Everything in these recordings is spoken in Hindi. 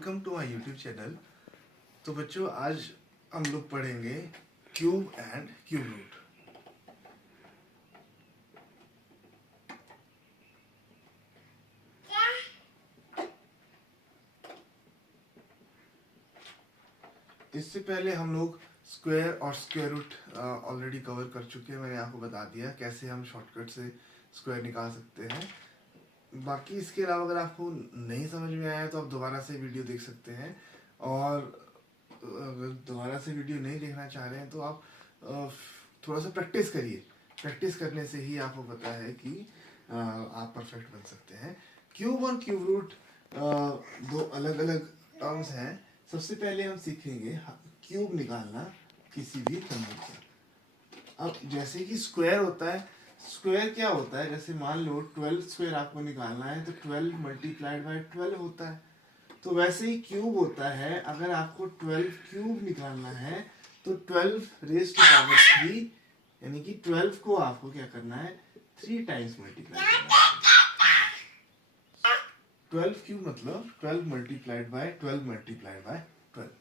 Welcome to my YouTube channel. तो बच्चों, आज हम लोग पढ़ेंगे क्यूब एंड क्यूब रूट। इससे पहले हम लोग स्क्वायर और स्क्वायर रूट ऑलरेडी कवर कर चुके हैं। मैंने आपको बता दिया कैसे हम शॉर्टकट से स्क्वायर निकाल सकते हैं। बाकी इसके अलावा अगर आपको नहीं समझ में आया तो आप दोबारा से वीडियो देख सकते हैं, और अगर दोबारा से वीडियो नहीं देखना चाह रहे हैं तो आप थोड़ा सा प्रैक्टिस करिए। प्रैक्टिस करने से ही आपको पता है कि आप परफेक्ट बन सकते हैं। क्यूब और क्यूब रूट दो अलग अलग टर्म्स हैं। सबसे पहले हम सीखेंगे क्यूब निकालना किसी भी नंबर का। अब जैसे कि स्क्वायर होता है, स्क्वायर क्या होता है, जैसे मान लो 12 स्क्वायर आपको निकालना है तो 12 मल्टीप्लाइड बाय 12 होता है। तो वैसे ही क्यूब होता है, अगर आपको 12 क्यूब निकालना है तो 12 रेज टू पावर 3, यानी कि 12 को आपको क्या करना है, 3 टाइम्स मल्टीप्लाई करना है। 12 क्यूब मतलब 12 मल्टीप्लाइड बाय 12 मल्टीप्लाइड बाय 12।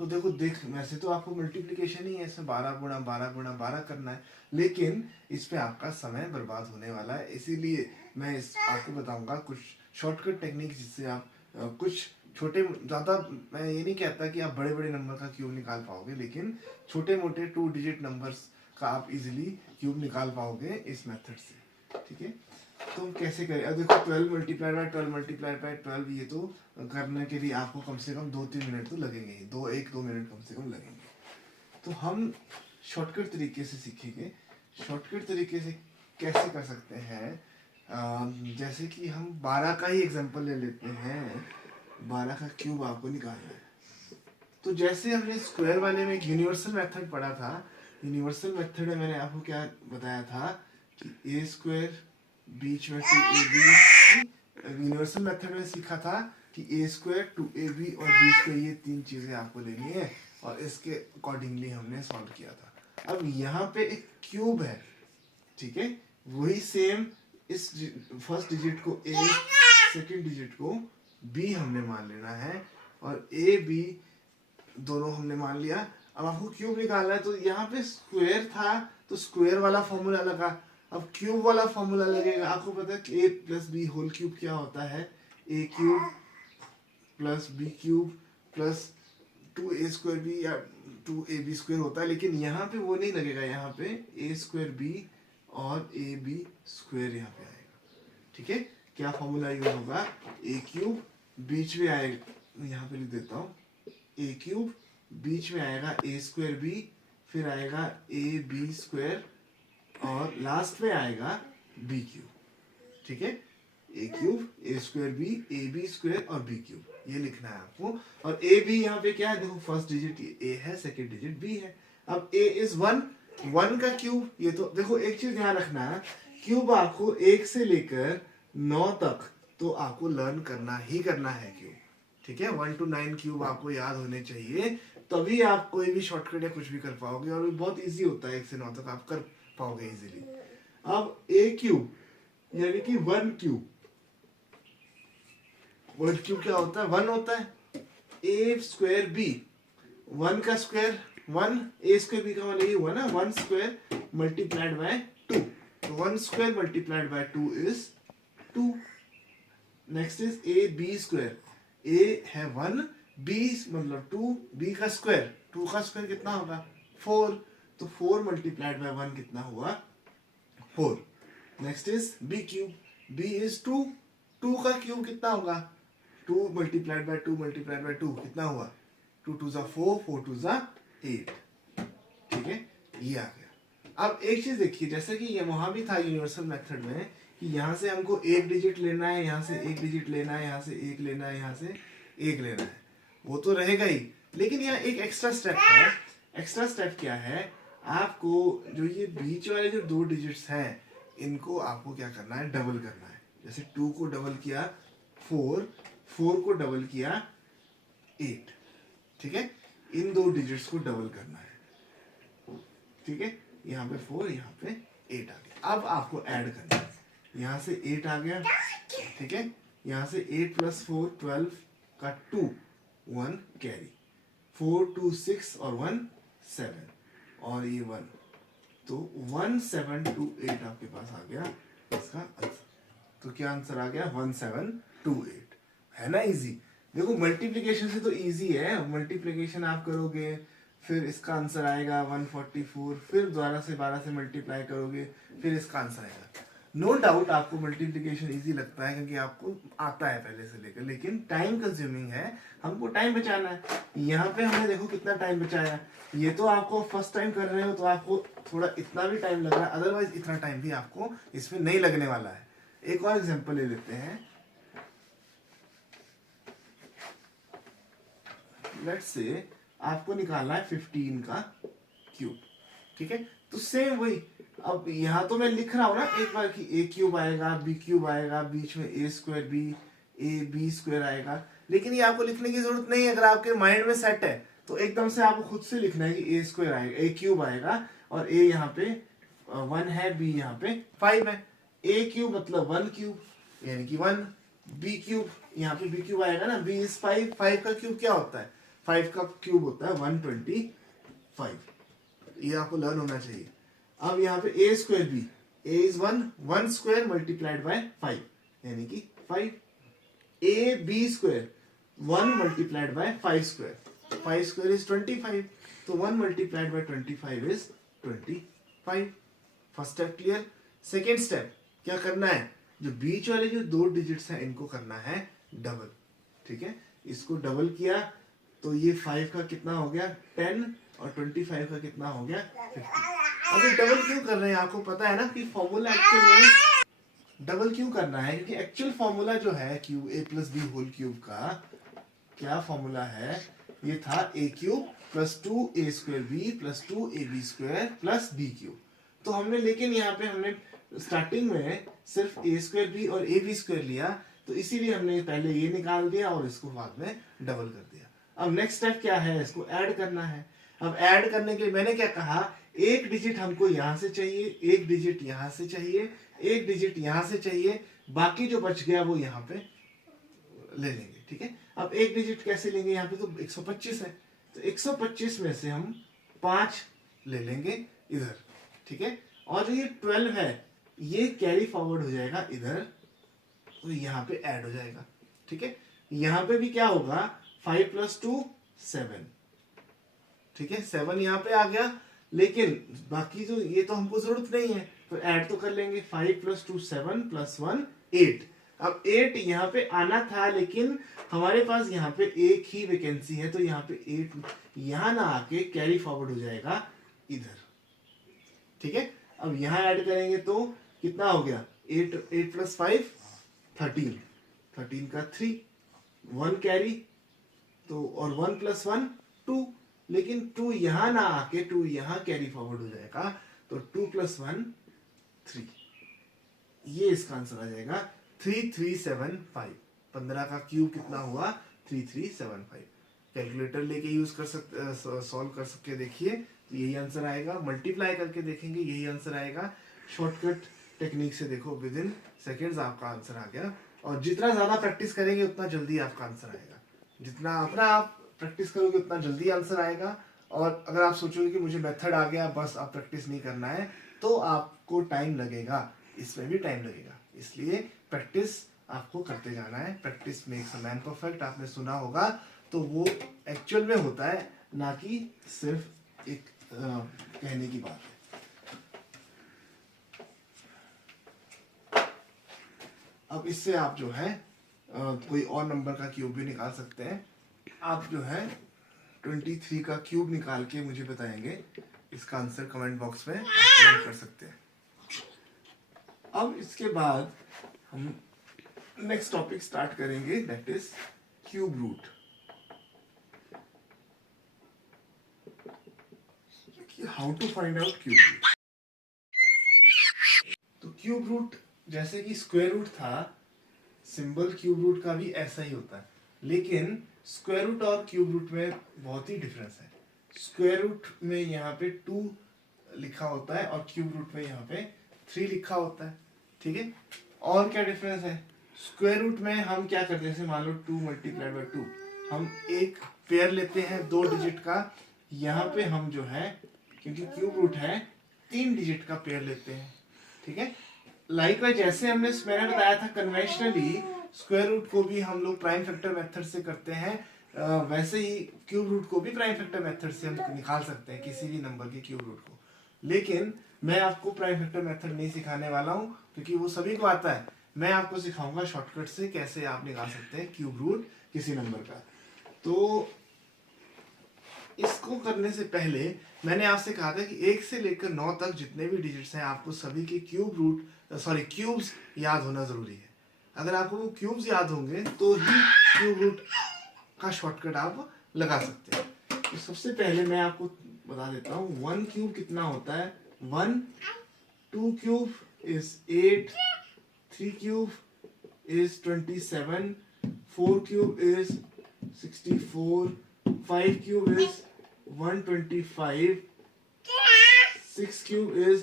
तो देखो, वैसे तो आपको मल्टीप्लिकेशन ही है, इसमें 12 गुणा 12 गुणा 12 करना है, लेकिन इस पे आपका समय बर्बाद होने वाला है। इसीलिए मैं आपको बताऊंगा कुछ शॉर्टकट टेक्निक, जिससे आप कुछ छोटे ज़्यादा, मैं ये नहीं कहता कि आप बड़े बड़े नंबर का क्यूब निकाल पाओगे, लेकिन छोटे मोटे 2 डिजिट नंबर्स का आप इजीली क्यूब निकाल पाओगे इस मेथड से। ठीक है, तो हम कैसे करें। अब देखो 12 मल्टीप्लाइड बाय 12 मल्टीप्लाइड बाय 12, ये तो करने के लिए आपको कम से कम 2-3 मिनट तो लगेंगे ही, 1-2 मिनट कम से कम लगेंगे। तो हम शॉर्टकट तरीके से सीखेंगे। शॉर्टकट तरीके से कैसे कर सकते हैं, जैसे कि हम 12 का ही एग्जांपल ले लेते हैं। 12 का क्यूब आपको निकालना है। तो जैसे हमने स्क्वायर वाले में एक यूनिवर्सल मेथड पढ़ा था, यूनिवर्सल मेथड में मैंने आपको क्या बताया था कि ए स्क्वायर बीच में 2ab। यूनिवर्सल मेथड में सीखा था कि ए स्क्वायर 2ab और बी स्क्वायर, ये 3 चीजें आपको लेनी है, और इसके अकॉर्डिंगली हमने सॉल्व किया था। अब यहाँ पे एक क्यूब है, ठीक है, वही सेम इस फर्स्ट डिजिट को ए, सेकंड डिजिट को बी हमने मान लेना है, और ए बी दोनों हमने मान लिया। अब आपको क्यूब निकालना है, तो यहाँ पे स्क्वायर था तो स्क्वायर वाला फॉर्मूला लगा। अब क्यूब वाला फॉर्मूला लगेगा। आपको पता है कि a plus B whole cube क्या होता है, a cube plus B cube plus 2a square B या 2ab स्क्वायर होता है, लेकिन यहाँ पे वो नहीं लगेगा। यहाँ पे a स्क्वायर बी और ab स्क्वायर यहाँ पे आएगा। ठीक है, क्या फॉर्मूला यूज होगा, a क्यूब बीच में आएगा, यहाँ पे लिख देता हूँ, a क्यूब बीच में आएगा a स्क्वायर बी, फिर आएगा ab स्क्वायर, और लास्ट में आएगा बी क्यूब। ठीक है, A cube A square B, A B square और बी क्यूब, ये लिखना है आपको। और ए बी यहाँ पे क्या है, देखो फर्स्ट डिजिट ए है, सेकंड डिजिट बी है। अब ए इज 1, 1 का क्यूब, ये तो देखो एक चीज ध्यान रखना है, क्यूब आपको 1 से लेकर 9 तक तो आपको लर्न करना ही करना है क्यूब। ठीक है, 1 to 9 क्यूब आपको याद होने चाहिए, तभी आप कोई भी शॉर्टकट या कुछ भी कर पाओगे, और बहुत ईजी होता है, 1 से 9 तक आप कर पाओगे इजीली। अब ए क्यूब यानी कि 1 क्यूब, 1 क्यूब क्या होता है, 1 होता है। ए स्क्वायर बी, 1 का स्क्वायर 1, ए स्क्वायर बी का मतलब ये हुआ ना, 1 स्क्वायर मल्टीप्लाइड बाय 2, तो 1 square multiplied by 2 is 2। Next is A B square, A है 1, बी मतलब 2, बी का स्क्वायर, 2 का स्क्वायर कितना होगा 4, तो 4 मल्टीप्लाइड बाय 1 कितना हुआ 4। Next is B cube, B is 2, 2 का क्यूब कितना होगा 2 मल्टीप्लाइड बाय 2 मल्टीप्लाइड बाय 2 कितना हुआ 2 2 जा 4, 4 2 जा 8। ठीक है, ये आ गया। अब एक चीज देखिए, जैसे कि ये वहां भी था यूनिवर्सल मेथड में कि यहाँ से हमको 1 डिजिट लेना है, यहाँ से 1 डिजिट लेना है, यहाँ से 1 लेना है, यहाँ से 1 लेना है, वो तो रहेगा ही, लेकिन यहाँ एक एक्स्ट्रा स्टेप है। एक्स्ट्रा स्टेप क्या है, आपको जो ये बीच वाले जो 2 डिजिट्स हैं, इनको आपको क्या करना है, डबल करना है। जैसे 2 को डबल किया 4, 4 को डबल किया 8। ठीक है, इन 2 डिजिट्स को डबल करना है। ठीक है, यहाँ पे 4, यहाँ पे 8 आ गया। अब आपको ऐड करना है, यहाँ से 8 आ गया, ठीक है, यहाँ से 8 प्लस 4 12 का 2, 1 कैरी, 4 2 6 और 1 7 और ये 1, तो 1728 आपके पास आ गया इसका आंसर। तो क्या आंसर आ गया 1728, है ना इजी। देखो मल्टीप्लिकेशन से तो इजी है, मल्टीप्लिकेशन आप करोगे फिर इसका आंसर आएगा 144, फिर दोबारा से 12 से मल्टीप्लाई करोगे फिर इसका आंसर आएगा। नो डाउट आपको मल्टीप्लिकेशन इजी लगता है क्योंकि आपको आता है पहले से लेकर, लेकिन टाइम कंज्यूमिंग है, हमको टाइम बचाना है। यहाँ पे हमने देखो कितना टाइम बचाया, ये तो आपको फर्स्ट टाइम कर रहे हो तो आपको थोड़ा इतना भी टाइम लग रहा है, अदरवाइज इतना टाइम भी आपको इसमें नहीं लगने वाला है। एक और एग्जांपल ले लेते हैं, लेट्स से आपको निकालना है 15 का क्यूब, ठीक है। तो सेम वही, अब यहाँ तो मैं लिख रहा हूँ ना एक बार कि ए क्यूब आएगा, बी क्यूब आएगा, बीच में A square B, A B square आएगा, लेकिन ये आपको लिखने की जरूरत नहीं है। अगर आपके माइंड में सेट है तो एकदम से आपको खुद से लिखना है कि ए स्क्वायर आएगा, ए क्यूब आएगा, और ए यहाँ पे 1 है, बी यहाँ पे 5 है। ए क्यूब मतलब 1 क्यूब यानी कि 1, बी क्यूब यहाँ पे बी क्यूब आएगा ना, बी इज 5, 5 का क्यूब क्या होता है, 5 का क्यूब होता है 125, ये आपको लर्न होना चाहिए। अब यहाँ पे A square B, A is 1, 1 square multiplied by 5 यानी कि 5, A B square 1 multiplied by 5 square, 5 square is 25, तो 1 multiplied by 25 is 25। First step clear. Second step क्या करना है, जो बीच वाले जो 2 डिजिट्स हैं इनको करना है डबल, ठीक है। इसको डबल किया तो ये 5 का कितना हो गया 10 और 25 का कितना हो गया 50। अब ये डबल क्यों कर रहे हैं, आपको पता है ना कि फॉर्मूला एक्चुअल में डबल क्यों करना है, क्योंकि एक्चुअल फॉर्मूला जो है cube A plus B whole cube का क्या फॉर्मूला है, ये था A cube plus 2 A square B plus 2 A B square plus B cube. तो हमने लेकिन यहाँ पे हमने स्टार्टिंग में सिर्फ ए स्क्वायर बी और ए बी स्क्वायर लिया, तो इसीलिए हमने पहले ये निकाल दिया और इसको बाद में डबल कर दिया। अब नेक्स्ट स्टेप क्या है, इसको ऐड करना है। अब ऐड करने के लिए मैंने क्या कहा, एक डिजिट हमको यहां से चाहिए, एक डिजिट यहां से चाहिए, एक डिजिट यहां से चाहिए, बाकी जो बच गया वो यहाँ पे ले लेंगे, ठीक है। अब एक डिजिट कैसे लेंगे, यहाँ पे तो 125 है, तो 125 में से हम 5 ले लेंगे इधर, ठीक है। और जो ये 12 है ये कैरी फॉरवर्ड हो जाएगा इधर, तो यहाँ पे ऐड हो जाएगा, ठीक है। यहाँ पे भी क्या होगा 5 + 2 7, ठीक है, 7 यहाँ पे आ गया, लेकिन बाकी जो ये तो हमको जरूरत नहीं है तो ऐड तो कर लेंगे। 5 + 2 7 + 1 8। अब 8 यहाँ पे आना था, लेकिन हमारे पास यहाँ पे एक ही वैकेंसी है, तो यहाँ पे 8 यहाँ ना आके कैरी फॉरवर्ड हो जाएगा इधर, ठीक है। अब यहाँ ऐड करेंगे तो कितना हो गया 8 + 5 13, 13 का 3, 1 कैरी, तो और 1 + 1 2, लेकिन 2 यहां ना आके 2 यहां कैरी फॉरवर्ड हो जाएगा, तो 2 + 1 3, ये इसका आंसर आ जाएगा 3375। 15 का क्यूब कितना हुआ 3375। कैलकुलेटर लेके यूज कर सकते, सॉल्व कर सकते देखिए, तो यही आंसर आएगा। मल्टीप्लाई करके देखेंगे यही आंसर आएगा। शॉर्टकट टेक्निक से देखो विद इन सेकेंड्स आपका आंसर आ गया। और जितना ज्यादा प्रैक्टिस करेंगे उतना जल्दी आपका आंसर आएगा, जितना अपना आप प्रैक्टिस करोगे उतना जल्दी आंसर आएगा। और अगर आप सोचोगे कि मुझे मेथड आ गया बस आप प्रैक्टिस नहीं करना है, तो आपको टाइम लगेगा, इसमें भी टाइम लगेगा। इसलिए प्रैक्टिस आपको करते जाना है। Practice makes a man perfect, आपने सुना होगा, तो वो एक्चुअल में होता है, ना कि सिर्फ एक कहने की बात है। अब इससे आप जो है कोई और नंबर का क्यूब भी निकाल सकते हैं। आप जो है 23 का क्यूब निकाल के मुझे बताएंगे, इसका आंसर कमेंट बॉक्स में कमेंट कर सकते हैं। अब इसके बाद हम नेक्स्ट टॉपिक स्टार्ट करेंगे, that is cube root. How to find out cube root. तो क्यूब रूट जैसे कि स्क्वायर रूट था, सिंबल क्यूब रूट का भी ऐसा ही होता है, लेकिन स्क्वायर रूट और क्यूब रूट में बहुत ही डिफरेंस है। स्क्वायर रूट में यहाँ पे 2 लिखा होता है और क्यूब रूट में यहाँ पे 3 लिखा होता है, ठीक है। और क्या डिफरेंस है, स्क्वायर रूट में हम क्या करते हैं, जैसे मान लो 2 × 2, हम एक पेयर लेते हैं 2 डिजिट का, यहाँ पे हम जो है क्योंकि क्यूब रूट है 3 डिजिट का पेयर लेते हैं, ठीक है। लाइकवाइज जैसे मैंने बताया था कन्वेंशनली स्क्वायर रूट को भी हम लोग प्राइम फैक्टर मेथड से करते हैं, वैसे ही क्यूब रूट को भी प्राइम फैक्टर मेथड से हम निकाल सकते हैं किसी भी नंबर के क्यूब रूट को। लेकिन मैं आपको प्राइम फैक्टर मेथड नहीं सिखाने वाला हूँ क्योंकि वो सभी को आता है। मैं आपको सिखाऊंगा शॉर्टकट से कैसे आप निकाल सकते हैं क्यूब रूट किसी नंबर का। तो इसको करने से पहले मैंने आपसे कहा था कि 1 से लेकर 9 तक जितने भी डिजिट्स हैं आपको सभी के क्यूब्स याद होना जरूरी है। अगर आपको वो क्यूब्स याद होंगे तो ही क्यूब रूट का शॉर्टकट आप लगा सकते हैं। तो सबसे पहले मैं आपको बता देता हूँ 1 क्यूब कितना होता है। 1, 2 cube is 8, 3 cube is 27, 4 cube is 64, 5 cube is 125, 6 cube is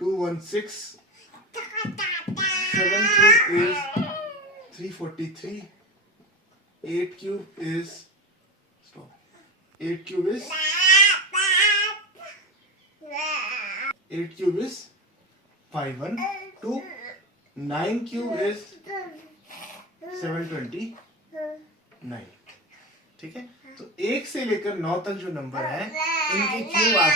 216, 7 cube is 343, 8 cube is 8 cube is 512, 9 cube is 729, ठीक है। तो 1 से लेकर 9 तक जो नंबर है इनके क्यूब आप,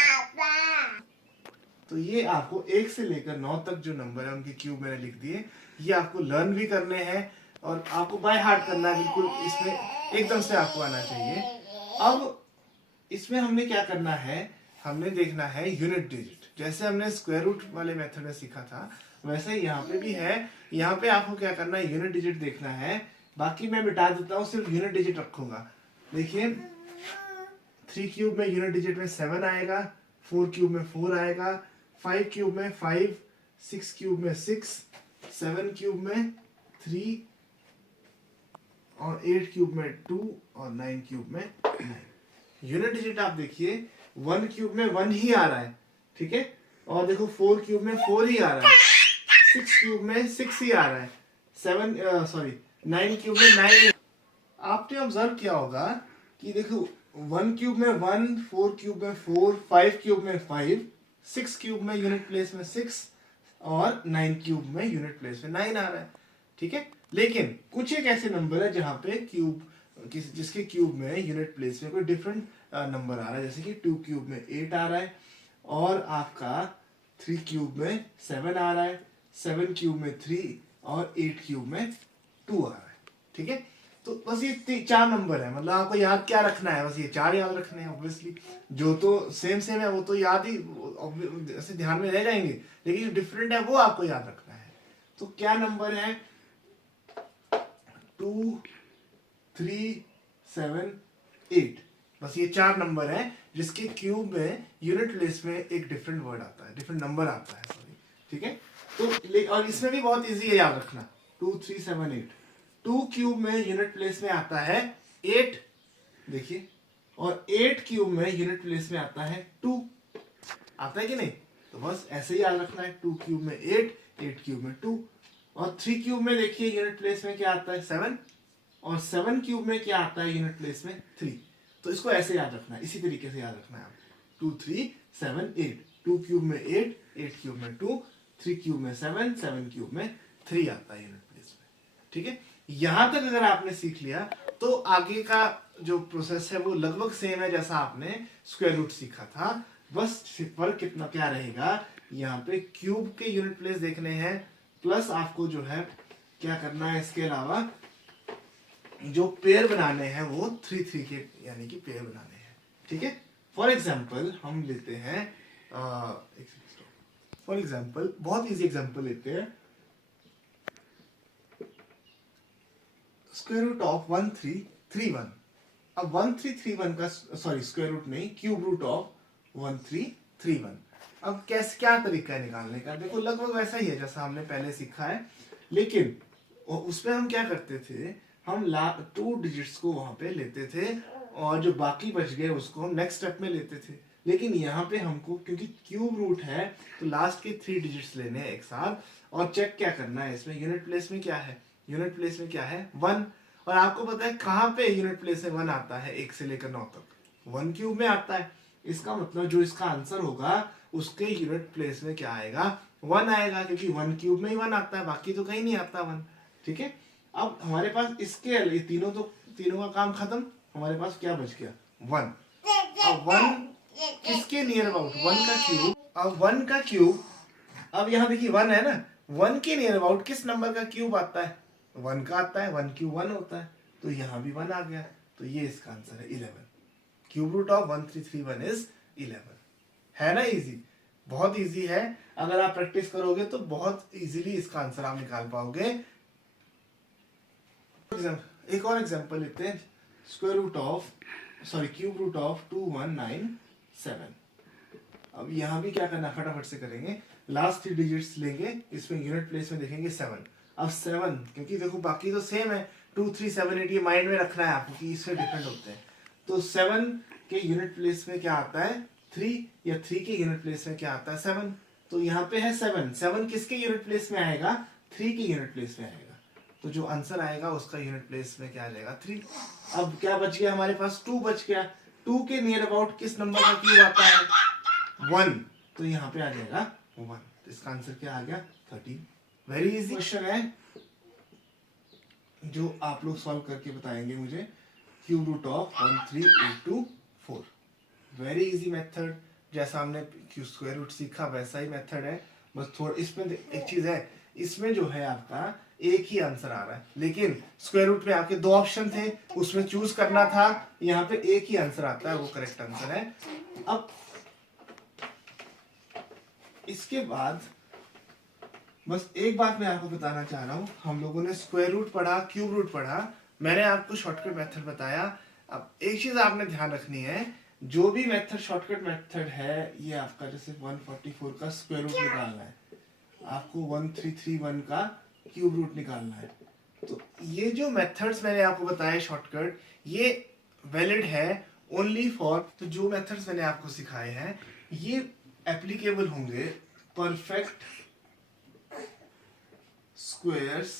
तो ये आपको 1 से लेकर 9 तक जो नंबर है उनके क्यूब मैंने लिख दिए। ये आपको लर्न भी करने हैं और आपको बाय हार्ट करना है, बिल्कुल इसमें एकदम से आपको आना चाहिए। अब इसमें हमने क्या करना है, हमने देखना है यूनिट डिजिट। जैसे हमने स्क्वायर रूट वाले मेथड में सीखा था वैसे ही यहाँ पे भी है। यहाँ पे आपको क्या करना है, यूनिट डिजिट देखना है। बाकी मैं मिटा देता हूँ, सिर्फ यूनिट डिजिट रखूंगा। देखिए 3 क्यूब में यूनिट डिजिट में 7 आएगा, 4 क्यूब में 4 आएगा, 5 क्यूब में 5, 6 क्यूब में 6, 7 क्यूब में 3 और 8 क्यूब में 2 और 9 क्यूब में 9। यूनिट डिजिट आप देखिए 1 क्यूब में 1 ही आ रहा है, ठीक है। और देखो 4 क्यूब में 4 ही आ रहा है, 6 क्यूब में 6 ही आ रहा है, 9 क्यूब में 9। आपने ऑब्जर्व किया होगा कि देखो 1 क्यूब में 1, 4 क्यूब में 4, 5 क्यूब में 5, 6 क्यूब में यूनिट प्लेस में 6 और 9 क्यूब में यूनिट प्लेस में 9 आ रहा है, ठीक है। लेकिन कुछ एक ऐसे नंबर है जहां पे जिसके क्यूब में यूनिट प्लेस में कोई डिफरेंट नंबर आ रहा है, जैसे कि 2 क्यूब में 8 आ रहा है और आपका 3 क्यूब में 7 आ रहा है, 7 क्यूब में 3 और 8 क्यूब में 2 आ रहा है, ठीक है। तो बस ये 4 नंबर है, मतलब आपको याद क्या रखना है, बस ये 4 याद रखने हैं। ऑब्वियसली जो तो सेम है वो तो याद ही ऐसे ध्यान में रह जाएंगे, लेकिन जो डिफरेंट है वो आपको याद रखना है। तो क्या नंबर है, 2, 3, 7, 8। बस ये 4 नंबर है जिसके क्यूब में यूनिट प्लेस में एक डिफरेंट वर्ड आता है, डिफरेंट नंबर आता है, सॉरी, ठीक है। तो और इसमें भी बहुत इजी है याद रखना, 2, 3, 7, 8। 2 क्यूब में यूनिट प्लेस में आता है 8, देखिए, और 8 क्यूब में यूनिट प्लेस में आता है 2, आता है कि नहीं। तो बस ऐसे ही याद रखना है, 2 क्यूब में 8, 8 क्यूब में 2। और 3 क्यूब में देखिए यूनिट प्लेस में क्या आता है 7, और 7 क्यूब में क्या आता है यूनिट प्लेस में 3। तो इसको ऐसे याद रखना है, इसी तरीके से याद रखना है आप, 2, 3, 7, 8। 2 क्यूब में 8, 8 क्यूब में 2, 3 क्यूब में 7, 7 क्यूब में 3 आता है यूनिट प्लेस में, ठीक है। यहां तक अगर आपने सीख लिया तो आगे का जो प्रोसेस है वो लगभग सेम है जैसा आपने स्क्वायर रूट सीखा था। बस फर्क कितना क्या रहेगा, यहाँ पे क्यूब के यूनिट प्लेस देखने हैं, प्लस आपको जो है क्या करना है, इसके अलावा जो पेयर बनाने हैं वो 3, 3 के यानी कि पेयर बनाने हैं, ठीक है। फॉर एग्जाम्पल हम लेते हैं बहुत इजी एग्जाम्पल लेते हैं, स्क्वायर रूट ऑफ 1331। अब 1331 का स्क्वायर रूट नहीं, क्यूब रूट ऑफ 1331। अब कैसे क्या तरीका है निकालने का, देखो लगभग वैसा ही है जैसा हमने पहले सीखा है, लेकिन उसमें हम क्या करते थे, हम 2 डिजिट्स को वहां पे लेते थे और जो बाकी बच गए उसको हम नेक्स्ट स्टेप में लेते थे। लेकिन यहाँ पे हमको क्योंकि क्यूब रूट है तो लास्ट के 3 डिजिट्स लेने हैं एक साथ और चेक क्या करना है, इसमें यूनिट प्लेस में क्या है, यूनिट प्लेस में क्या है 1, और आपको पता है कहाँ पे यूनिट प्लेस में 1 आता है 1 से लेकर 9 तक, 1 क्यूब में आता है। इसका मतलब जो इसका आंसर होगा उसके यूनिट प्लेस में क्या आएगा 1 आएगा, क्योंकि 1 क्यूब में ही 1 आता है, बाकी तो कहीं नहीं आता 1। ठीक है, अब हमारे पास इसके ये तीनों का काम खत्म, हमारे पास क्या बच गया 1। अब 1 किसके नियर अबाउट 1 का क्यूब, अब 1 का क्यूब, अब यहाँ देखिए 1 है ना, 1 के नियर अबाउट किस नंबर का क्यूब आता है 1 का आता है, 1 क्यूब 1 होता है, तो यहाँ भी 1 आ गया, तो ये इसका आंसर है 11। Cube root of 1331 is 11। है ना इजी, बहुत इजी है, अगर आप प्रैक्टिस करोगे तो बहुत इजीली इसका आंसर आप निकाल पाओगे। एक और एग्जांपल लेते हैं, क्यूब रूट ऑफ 2197। अब यहाँ भी क्या करना, फटाफट से करेंगे, लास्ट 3 डिजिट्स लेंगे, इसमें यूनिट प्लेस में देखेंगे 7। अब 7, क्योंकि देखो बाकी तो सेम है, 2 3 7 8, ये माइंड में रखना है आपको कि इससे डिफरेंट होते हैं। तो 7 के यूनिट प्लेस में क्या आता है 3, या 3 के यूनिट प्लेस में क्या आता है 7, तो यहाँ पे है 7 किसके यूनिट प्लेस में आएगा 3 के यूनिट प्लेस में आएगा, तो जो आंसर आएगा उसका यूनिट प्लेस में क्या आ जाएगा 3। अब क्या बच गया हमारे पास 2 बच गया, 2 के नियर अबाउट किस नंबर का क्यूब आता है 1, तो यहाँ पे आ जाएगा 1, तो इसका आंसर क्या आ गया 13। वेरी इजी क्वेश्चन है जो आप लोग सॉल्व करके बताएंगे मुझे, cube root of 13824। Very easy method, जैसा हमने स्क्वायर रूट सीखा वैसा ही मेथड है, बस थोड़ा इसमें एक चीज है, इसमें जो है आपका एक ही आंसर आ रहा है, लेकिन स्क्वायर रूट में आपके 2 ऑप्शन थे, उसमें चूज करना था, यहाँ पे एक ही आंसर आता है, वो करेक्ट आंसर है। अब इसके बाद बस एक बात मैं आपको बताना चाह रहा हूं, हम लोगों ने स्क्वायर रूट पढ़ा, क्यूब रूट पढ़ा, मैंने आपको शॉर्टकट मेथड बताया। अब एक चीज आपने ध्यान रखनी है, जो भी मेथड शॉर्टकट मेथड है, ये आपका जैसे 144 का स्क्वायर रूट निकालना है, आपको 1331 का क्यूब रूट निकालना है, तो ये जो मेथड्स मैंने आपको बताए शॉर्टकट, ये वैलिड है ओनली फॉर, तो जो मेथड्स मैंने आपको सिखाए हैं ये एप्लीकेबल होंगे परफेक्ट स्क्वायर्स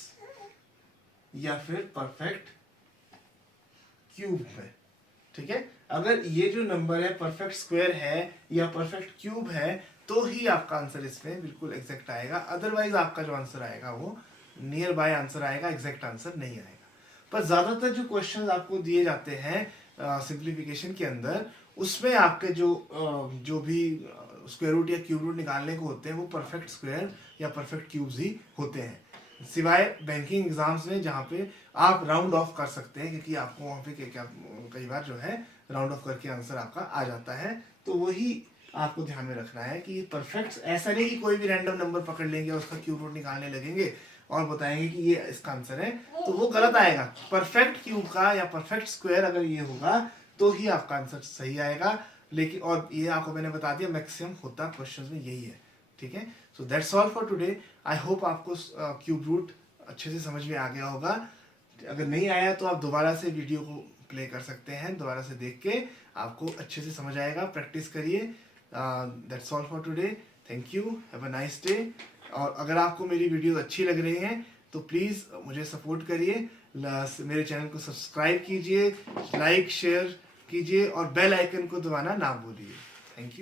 या फिर परफेक्ट क्यूब में। ठीक है, अगर ये जो नंबर है परफेक्ट स्क्वायर है या परफेक्ट क्यूब है, तो ही आपका आंसर इसमें बिल्कुल एग्जैक्ट आएगा, अदरवाइज आपका जो आंसर आएगा वो नियर बाय आंसर आएगा, एग्जैक्ट आंसर नहीं आएगा। पर ज्यादातर जो क्वेश्चंस आपको दिए जाते हैं सिंप्लीफिकेशन के अंदर, उसमें आपके जो भी स्क्वायर रूट या क्यूब रूट निकालने को होते हैं वो परफेक्ट स्क्वायर या परफेक्ट क्यूब्स ही होते हैं, सिवाय बैंकिंग एग्जाम्स में जहाँ पे आप राउंड ऑफ कर सकते हैं, क्योंकि आपको वहाँ पे क्या कई बार जो है राउंड ऑफ करके आंसर आपका आ जाता है, तो वही आपको ध्यान में रखना है कि परफेक्ट, ऐसा नहीं कि कोई भी रैंडम नंबर पकड़ लेंगे उसका क्यूब रूट निकालने लगेंगे और बताएंगे कि ये इसका आंसर है, तो वो गलत आएगा। परफेक्ट क्यूब का या परफेक्ट स्क्वायर अगर ये होगा तो ही आपका आंसर सही आएगा, लेकिन और ये आपको मैंने बता दिया मैक्सिमम होता क्वेश्चंस में यही है। ठीक है, so that's all for today. I hope आपको क्यूब रूट अच्छे से समझ में आ गया होगा, अगर नहीं आया तो आप दोबारा से वीडियो को प्ले कर सकते हैं, दोबारा से देख के आपको अच्छे से समझ आएगा, प्रैक्टिस करिए। That's all for today, thank you, have a nice day. और अगर आपको मेरी वीडियो अच्छी लग रही हैं तो प्लीज़ मुझे सपोर्ट करिए, मेरे चैनल को सब्सक्राइब कीजिए, लाइक शेयर कीजिए और बेल आइकन को दबाना ना भूलिए। Thank you.